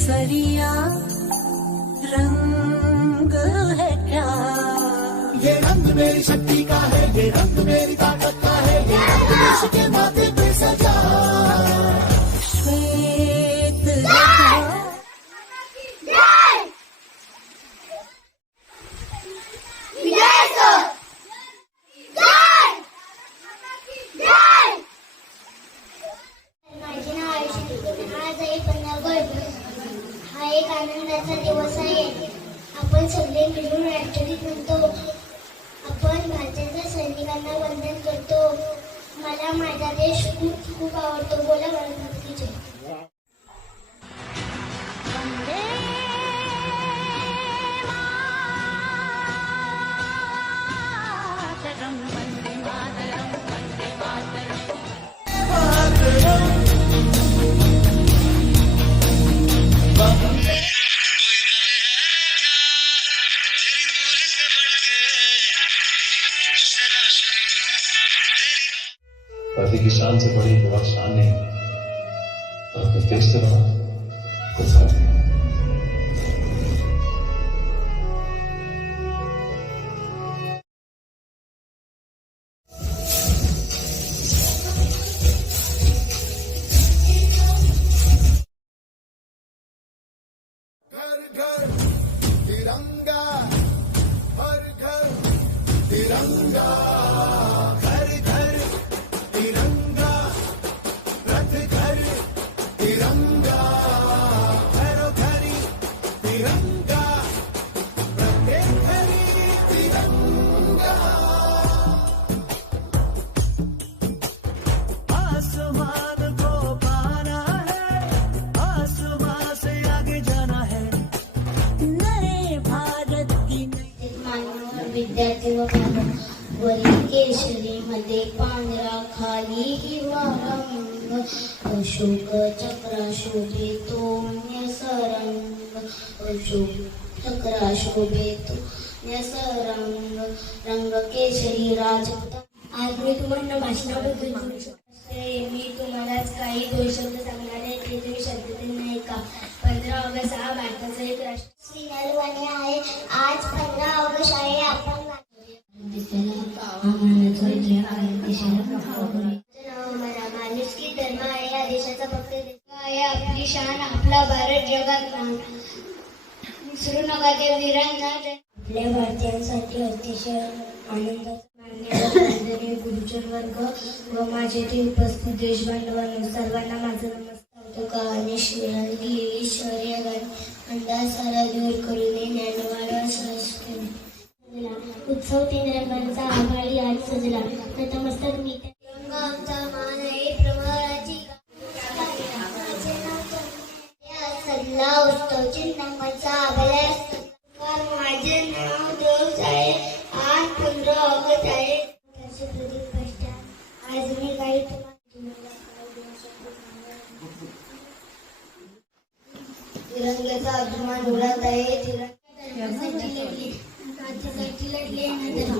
सरिया रंग है क्या ये रंग मेरी शक्ति का है ये रंग मेरी ताकत एक आनंदाचा दिवस आहे. आपण सगळे मिळून राष्ट्रगीत म्हणतो आपण भारताच्या सैनिकांना वंदन करतो. मला माझा देश खूप खूप आवडतो. बोला भारत की जय शान से बड़ी बहुत शान नहीं और अपने देश से नहीं घर घर तिरंगा हर घर तिरंगा. वरील पांढरा खाली हिरवा रंग अशोक चक्रा शोभेतो सरंग अशोक चक्रा शोभेतो सरंग रंग केशरी राजपुत आज मी तुम्हाला भाषणाबद्दल मी तुम्हालाच काही दोन शब्द माणुसकी धर्म आहे या देशाचा फक्त आहे आपली शान आपला भारत जगात मान विसरू नका ते वीरांना आपल्या भारतीयांसाठी अतिशय गुरुजन वर्ग व माझे ते उपस्थित देश सर्वांना माझं नमस्कार अंदाज सारा दूर करून ज्ञानवाडा उत्सव तीन रंगांचा सजला. नतमस्तक मी मान आहे उत्सव अभ्यास. माझे नाव देव आहे. आज पंधरा ऑगस्ट आहे. प्रदीप कष्ट. आज मी काही तिरंग्याचा अभिमान उडत आहे. तिरंग्यासाठी लढले नंतर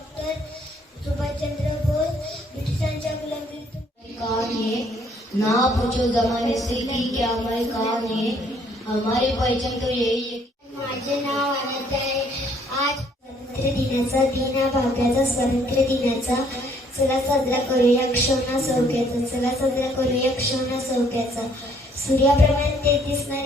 डॉक्टर सुभाषचंद्र बोस ब्रिटिशांच्या गुलामीतून कौन है ना पूछो जमाने से कि क्या मैं कौन है। हमारी पहचान तो यही है। माझे नाव आनंद आहे. आज स्वातंत्र्य दिनाचा दिना भाग्याचा स्वातंत्र्य दिनाचा चला साजरा करूया क्षणा सौक्याचा चला साजरा करूया क्षणा सौक्याचा सूर्याप्रमाणे ते दिसणारे